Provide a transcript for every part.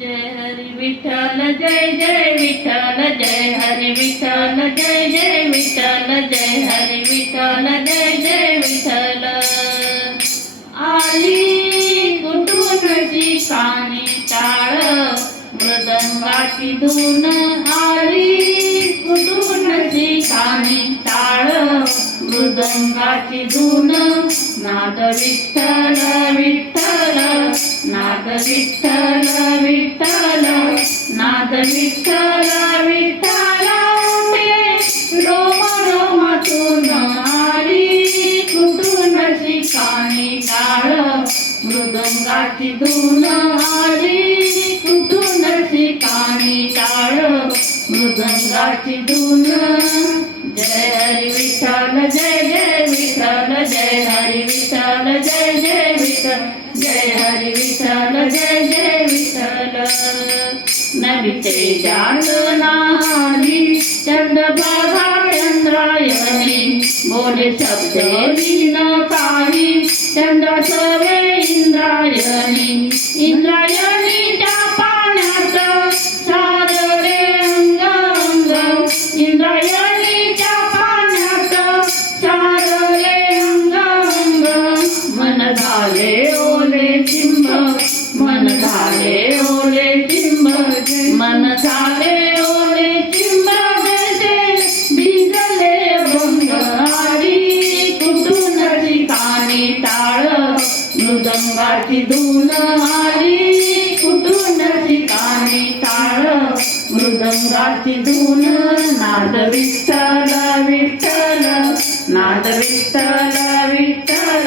जय हरी विठ्ठल जय जय विठ्ठल जय हरी विठ्ठल जय जय विठ्ठल जय हरी विठ्ठल जय जय विठ्ठल। आली कुठूनची कानी टाळ मृदंगाची धून आली कुठूनची कानी टाळ मृदंगाची धून नाद विठ्ठल विठ्ठल। नाद विठ्ठल विठ्ठल नाद विठ्ठल विठ्ठल उठे रोम रोमातून आली कुठून शिकाणी टाळ मृदंगाची धून आली कुठून शिकाणी टाळ मृदंगाची धून जय हरी विठ्ठल जय जय विठ्ठल जय हरी विठ्ठल जय विठ्ठल जय हरी विठ्ठल जय जय विठ्ठल. नविते नाली चंद्रभागा चंद्रायणी. बोले शब्दे विन काही चंद्र सवे इंद्रायणी. इंद्रायणीच्या रंगाची धून नाद विठ्ठल विठ्ठल नाद विठ्ठल विठ्ठल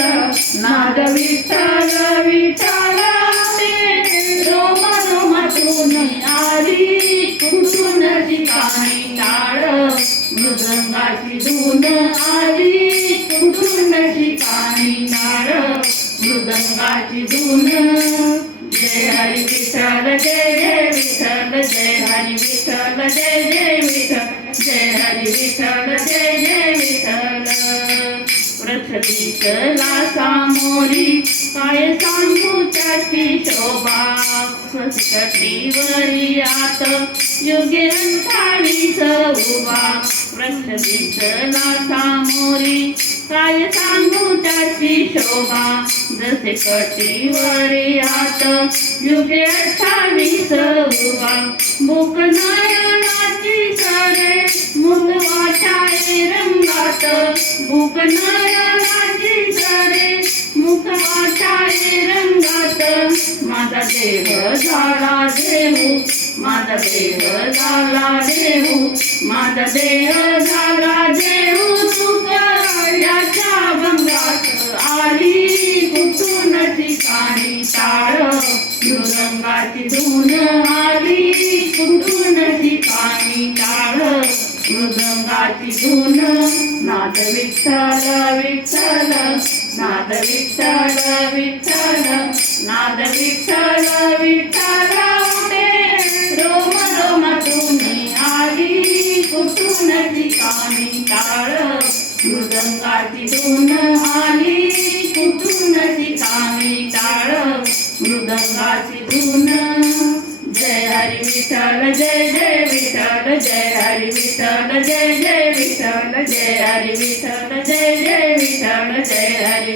नाद विठ्ठल विठ्ठल रोम रोमातून आली कुठून ठिकाणी टाळ मृदंगाची धून आली कुठून ठिकाणी टाळ मृदंगाची धून हरी विठ्ठल जय जय विठ्ठल जय हरी विठ्ठल जय जय विठ्ठल. प्रथवीतला सामोरी काय सांगू त्याची शोभा? स्वस्कटीवरी आत योगे अंठावीस उभा. प्रथवीतला सामोरी काय सांगू त्याची शोभा? जसे कटीवरी आत युगे अठ्ठावीस उभा भूक नयनाची सरे मुखवाटाय रंगात भूक नयनाची सरे मुखवाटाय रंगात माझा देह झाला देऊ माझा देव झाला देऊ माझा देह झाला मृदंगाची धून आली कुठून पाणी टाळ मृदंगाची धून नाद विठ्ठल विठ्ठल नाद विठ्ठल विठ्ठल नाद विठ्ठल विठ्ठल उठे रोम रोमातून आली कुठून ठिकाणी टाळ मृदंगाची धून आली कुठून ठिकाणी टाळ? जय हरी विठ्ठल जय जय विठ्ठल जय हरी विठ्ठल जय जय विठ्ठल जय हरी विठ्ठल जय जय विठ्ठल जय हरी